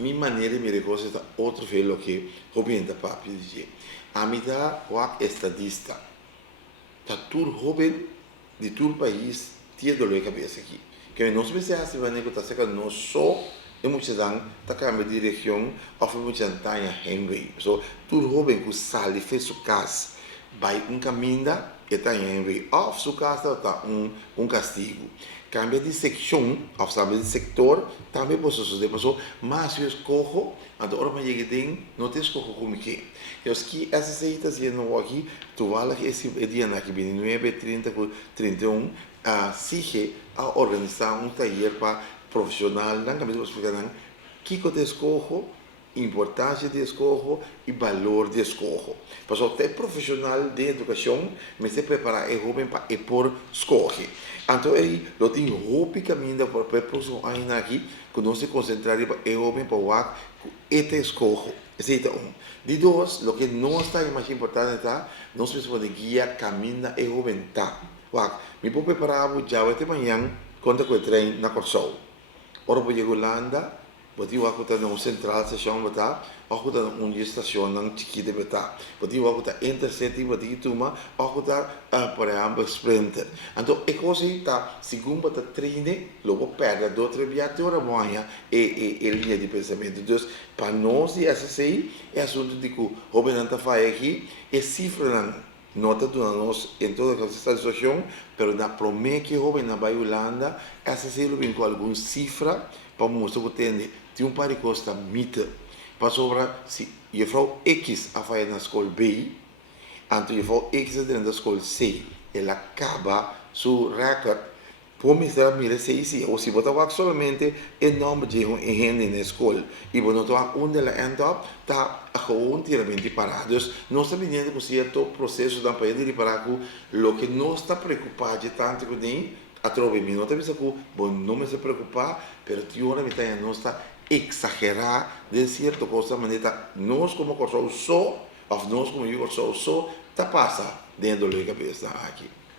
minha maneira me reconhece outro felo que jovem da papi dizer. A mim dá o estadista. Tá tudo jovem de todo o país tinha dor de cabeça aqui. Que nós pensamos que vai negociar se não só e muitos dan tá cambia de direção ou muitos dan tá Henry. So tudo jovem que sale fez sua casa vai caminho e tá Henry. Ou sua casa tá castigo. Cambia de secção, ou cambia de sector, também pode suceder. Mas se eu escolho, a hora que eu tenho, não te escolho como que. Eu que essa seita se não aqui, tu vai lá esse dia na que 29, 30, 31, sige a organizar taller para profissional, não caminho explicar não, que eu escolho, importância de escolho e valor de escolho. Porque até profissional de educação, mas se preparar é jovem para por escolher. Então, aí, eu tenho roupa caminho para a pessoa ainda aqui, que não se concentrar é jovem para o ar, este escolho. Esse é um. De dois, o que não está mais importante está, nós precisamos de guia, caminho é jovem tá. Me vou preparar já até amanhã, quando eu treino na Corsol. Ora, vou chegar a Holanda, Bati aku ta nung central station bata, aku ta nung estação nang chiquita bata. Bati aku ta intercity bati tuma, aku ta por exemplo sprinter. Então é coisa ta segundo bata treine, logo perde do outro viatura manhã e linha de pensamento. Então para nós de SSI é assunto de que o jovem não tá faz aqui é cifra não nota do nós em toda essa situação, pero na promessa que o jovem na Holanda, SSI lo vem com alguma cifra para mostrar que tem um par de coisas mita para sobre se je vrouw X a fazer na escola B, então je vrouw X a dentro da escola C, ela acaba seu recorde por mostrar mira se isso ou se botar somente o nome de um agente na escola e você não onde ela enda tá gewoon tiramente parado. Então nós estamos vendo que certo processo da país de parar com o que não está preocupado tanto com nem a trove mi nota bisa que bom não me se preocupar, pero tio na mitad não está exagerar de cierta cosa maneira nós como corso só, ou nós como eu corso só, tá passa dentro da cabeça aqui.